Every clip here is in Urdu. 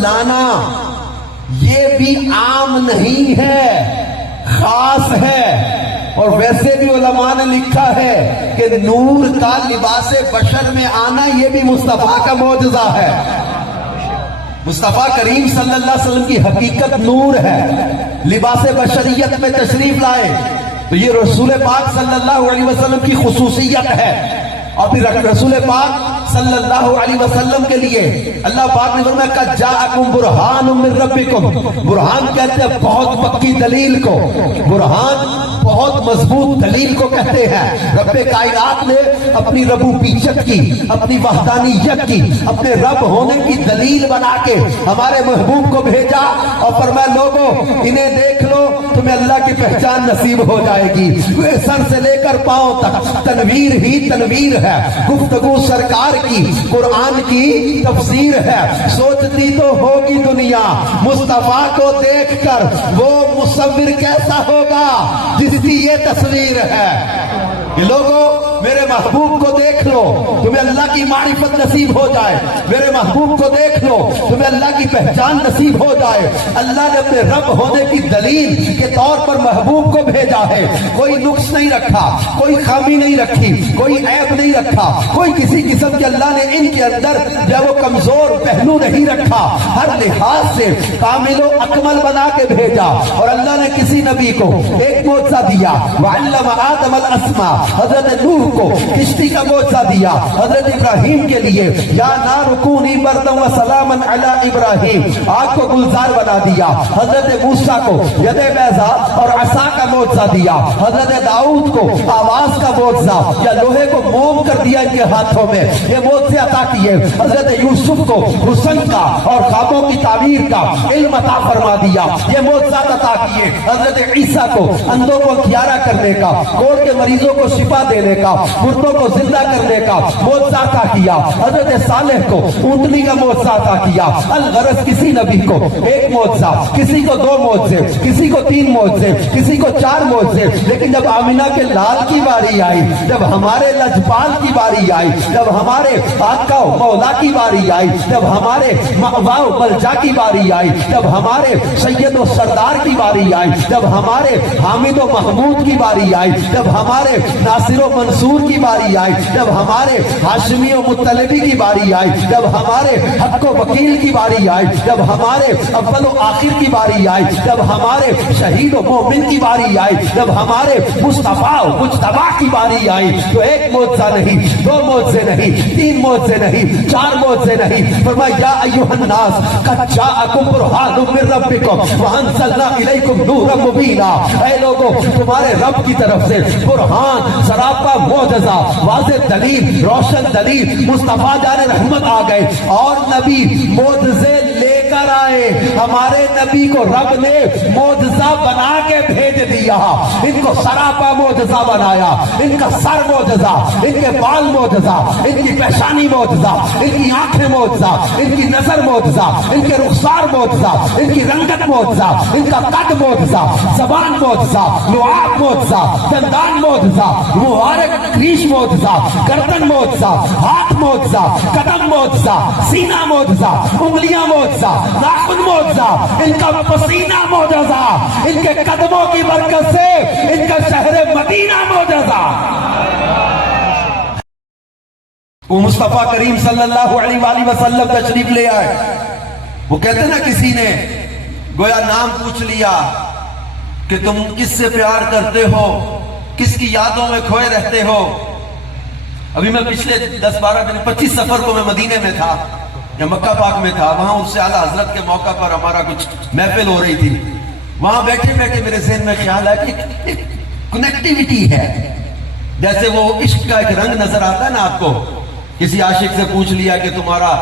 لانا یہ بھی عام نہیں ہے، خاص ہے۔ اور ویسے بھی علماء نے لکھا ہے کہ نور کا لباس بشر میں آنا یہ بھی مصطفیٰ کا معجزہ ہے۔ مصطفیٰ کریم صلی اللہ علیہ وسلم کی حقیقت نور ہے، لباس بشریت میں تشریف لائے تو یہ رسول پاک صلی اللہ علیہ وسلم کی خصوصیت ہے۔ اور پھر رسول پاک صلی اللہ علیہ وسلم کے لیے اللہ پاک نے فرمایا قد جاءکم برہان من ربکم، برہان کہتے ہیں بہت پکی دلیل کو، برہان بہت مضبوط دلیل کو کہتے ہیں۔ رب کائنات نے اپنی ربوبیت کی، اپنی وحدانیت کی، اپنے رب ہونے کی دلیل بنا کے ہمارے محبوب کو بھیجا اور فرمایا لوگوں انہیں دیکھ لو تمہیں اللہ کی پہچان نصیب ہو جائے گی۔ سر سے لے کر پاؤں تک تنویر ہی تنویر ہے، گفتگو سرکار کی، قرآن کی تفسیر ہے۔ سوچتی تو ہوگی دنیا مصطفیٰ کو دیکھ کر وہ مصور کیسا ہوگا جس کی یہ تصویر ہے کہ لوگوں میرے محبوب کو دیکھ لو تمہیں اللہ کی معرفت نصیب ہو جائے، میرے محبوب کو دیکھ لو تمہیں اللہ کی پہچان نصیب ہو جائے۔ اللہ نے اپنے رب ہونے کی دلیل کے طور پر محبوب کو بھیجا ہے، کوئی نقص نہیں رکھا، کوئی خامی نہیں رکھی، کوئی عیب نہیں رکھا، کوئی کسی قسم کے اللہ نے ان کے اندر جو وہ کمزور پہلو نہیں رکھا، ہر لحاظ سے کامل و اکمل بنا کے بھیجا۔ اور اللہ نے کسی نبی کو ایک معجزہ دیا، وعلم آدم الاسماء، حضرت نوح کو کشتی کا معجزہ دیا، حضرت ابراہیم کے لیے یا نار کونی بردا و سلاما علی ابراہیم، آگ کو گلزار بنا دیا، حضرت موسیٰ کو ید بیضا اور عصا کا معجزہ دیا، حضرت داؤد کو آواز کا معجزہ یا لوہے کو موم کر دیا ان کے ہاتھوں میں، یہ معجزے عطا کیے۔ حضرت یوسف کو حسن کا اور خوابوں کی تعبیر کا علم عطا فرما دیا، یہ معجزات عطا کیے۔ حضرت عیسیٰ کو اندھوں کو کھیارا کرنے کا، کوڑ کے مریضوں کو شفا دینے کا، مردوں کو زندہ کرنے کا معجزہ عطا کیا۔ حضرت صالح کو اونٹنی کا معجزہ عطا کیا۔ الغرض کسی نبی کو ایک معجزہ، کسی کو 2 معجزے، کسی کو 3 معجزے، کسی کو 4 معجزے، لیکن جب آمنہ کے لال کی باری آئی، جب ہمارے لجپال کی باری آئی، جب ہمارے آقا و مولا کی باری آئی، جب ہمارے مأوا و ملجا کی باری آئی، جب ہمارے سید و سردار کی باری آئی، جب ہمارے حامد و محمود کی باری آئی، جب ہمارے ناصر و منصور کی باری آئی، جب ہمارے ہاشمی و مطلبی کی باری آئی، جب ہمارے حق و وکیل کی باری آئی، جب ہمارے اول و آخر کی باری آئی، جب ہمارے شہید و مومن کی باری آئی، جب ہمارے مصطفیٰ و مجتبی کی باری آئی، تو ایک معجزہ نہیں، 2 معجزے نہیں، 3 معجزے نہیں، 4 معجزے نہیں، فرمایا یا ایھا الناس قد جاءکم برہان من ربکم وانزلنا الیکم نورا مبینا، اے لوگوں تمہارے رب کی طرف سے برہان، سراپا معجزہ، واضح دلیل، روشن دلیل، مصطفیٰ جان رحمت آ گئے اور نبی معجزے لے کر آئے۔ ہمارے نبی کو رب نے معجزہ بنا کے بھیج دیا، ان کو سراپا معجزہ بنایا، ان کا سر معجزہ، ان کے بال معجزہ، ان کی پیشانی معجزہ، ان کی آنکھیں معجزہ، ان کی نظر معجزہ، ان کے رخسار معجزہ، ان کی رنگت معجزہ، ان کا قد معجزہ، زبان معجزہ، لعاب معجزہ، دندان معجزہ، مبارک ریش معجزہ، گردن معجزہ، ہاتھ معجزہ، قدم معجزہ، سینہ معجزہ، انگلیاں معجزہ، ناخن معجزہ، ان کا پسینہ معجزہ، ان کے قدموں کی برکت سے ان کا شہر مدینہ معجزہ۔ وہ مصطفیٰ کریم صلی اللہ علیہ وآلہ وسلم تشریف لے آئے، وہ کہتے نا کسی نے گویا نام پوچھ لیا کہ تم کس سے پیار کرتے ہو، کس کی یادوں میں کھوئے رہتے ہو۔ ابھی میں پچھلے 10-12 دن 25 سفر کو میں مدینے میں تھا یا مکہ پاک میں تھا، وہاں اس سے اعلیٰ حضرت کے موقع پر ہمارا کچھ محفل ہو رہی تھی۔ وہاں بیٹھے بیٹھے میرے ذہن میں خیال ہے کہ ایک کنیکٹیویٹی ہے، جیسے وہ عشق کا ایک رنگ نظر آتا ہے نا آپ کو۔ کسی عاشق سے پوچھ لیا کہ تمہارا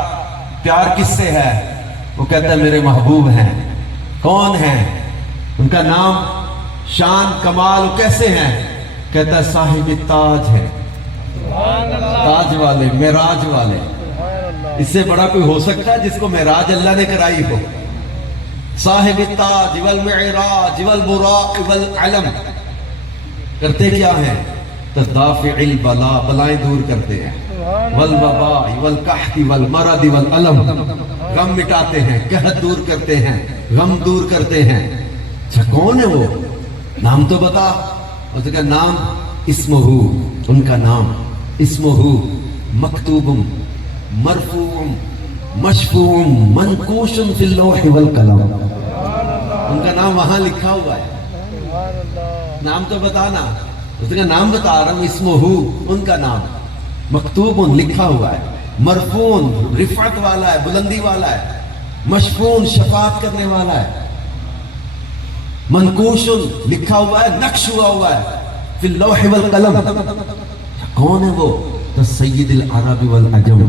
پیار کس سے ہے، وہ کہتا ہے میرے محبوب ہیں۔ کون ہیں؟ ان کا نام، شان، کمال، وہ کیسے ہیں؟ کہتا ہے صاحب تاج ہے، تاج والے، معراج والے۔ اس سے بڑا کوئی ہو سکتا ہے جس کو معراج اللہ نے کرائی ہو؟ صاحب التاج والمعراج والبراق والعلم۔ کرتے کیا ہیں؟ تدافع البلاء، بلائیں دور کرتے ہیں، والوباء والقحط والمرض والالم۔ غم مٹاتے ہیں، قحط دور کرتے ہیں، غم دور کرتے ہیں. اچھا کون ہے وہ؟ نام تو بتا. اس کا نام اسمہ، ان کا نام اسمہ مکتوب مرفوع مشفوع منقوش فی اللوح والقلم. ان کا نام وہاں لکھا ہوا ہے. نام تو بتانا. اس کا نام بتا رہا ہوں، اسمہ ان کا نام، مکتوب لکھا ہوا ہے، مرفوع رفعت والا ہے، بلندی والا ہے، مشفوع شفاعت کرنے والا ہے، منقوش لکھا ہوا ہے، نقش ہوا ہے فی اللوح والقلم. کون ہے وہ؟ تو سید العرب والعجم.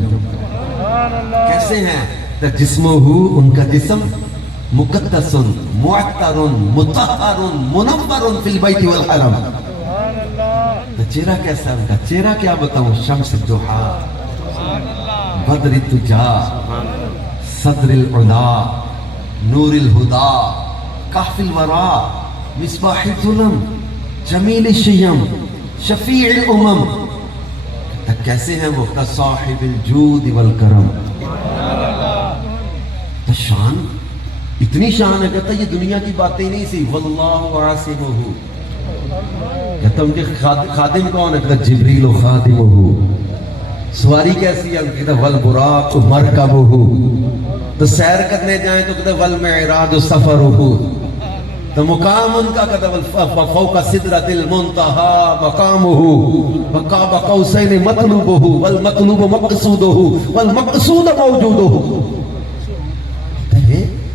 کیسے ہیں؟ تو جسمہ ان کا جسم مقدس معطر مطہر منور فی البیت والحرم. تو چہرہ کیسا ہے ان کا؟ چہرہ کیا بتاؤں؟ شمس الضحا، بدر الدجا، صدر العلا، نور الہدا، کاف الورا، مصباح الظلم، جمیل الشیم، شفیع الامم. کیسے ہیں وہ؟ صاحب الجود والکرم. تو شان، اتنی شان ہے. کہتا یہ دنیا کی باتیں نہیں سی. واللہ عاصمہ. کہتا ان کے خادم کون ہے؟ کہتا جبریل و خادمہ. سواری کیسی ہے؟ کہتا والبراق مرکبہ. تو سیر کرنے جائیں تو کہتا والمعراج سفرہ. تو مقام ان کا کہتا فوق سدرۃ المنتہی مقامہ وقاب قوسین مطلوبہ والمطلوب مقصودہ والمقصود موجودہ.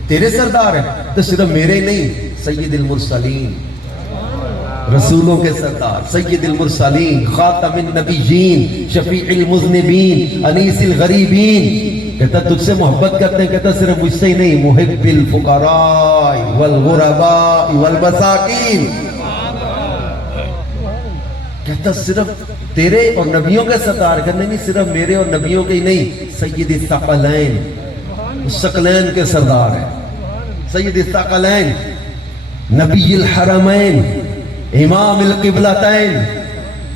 تیرے سردار ہیں تو صرف میرے نہیں، سید المرسلین، رسولوں کے سردار، سید المرسلین، خاتم النبیین، شفیع المذنبین، انیس الغریبین. کہتا تجھ سے محبت کرتے ہیں. کہتا صرف مجھ سے ہی نہیں، محب الفقراء والغرباء والمساکین. کہتا صرف تیرے اور نبیوں کے سردار کرنے نہیں، صرف میرے اور نبیوں کے ہی نہیں، سید الثقلین، ثقلین کے سردار ہیں، سید الثقلین، نبی الحرمین، امام القبلتین.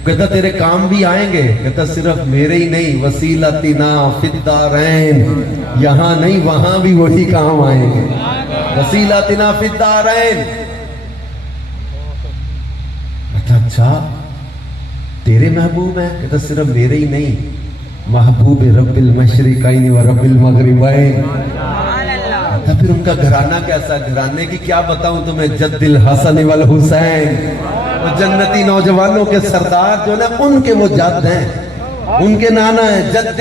کہتا تیرے کام بھی آئیں گے. کہتا صرف میرے ہی نہیں، وسیلتنا فی الدارین، یہاں نہیں وہاں بھی وہی کام آئیں گے. وسیلتنا فی الدارین. اچھا تیرے محبوب ہیں؟ کہتا صرف میرے ہی نہیں، محبوب رب المشرقین و رب المغربین. تو پھر ان کا گھرانہ کیسا؟ گھرانے کی کیا بتاؤں تمہیں؟ جد الحسن والحسین، جنتی نوجوانوں کے سردار جو نا ان کے وہ جد ہیں، ان کے نانا ہیں جد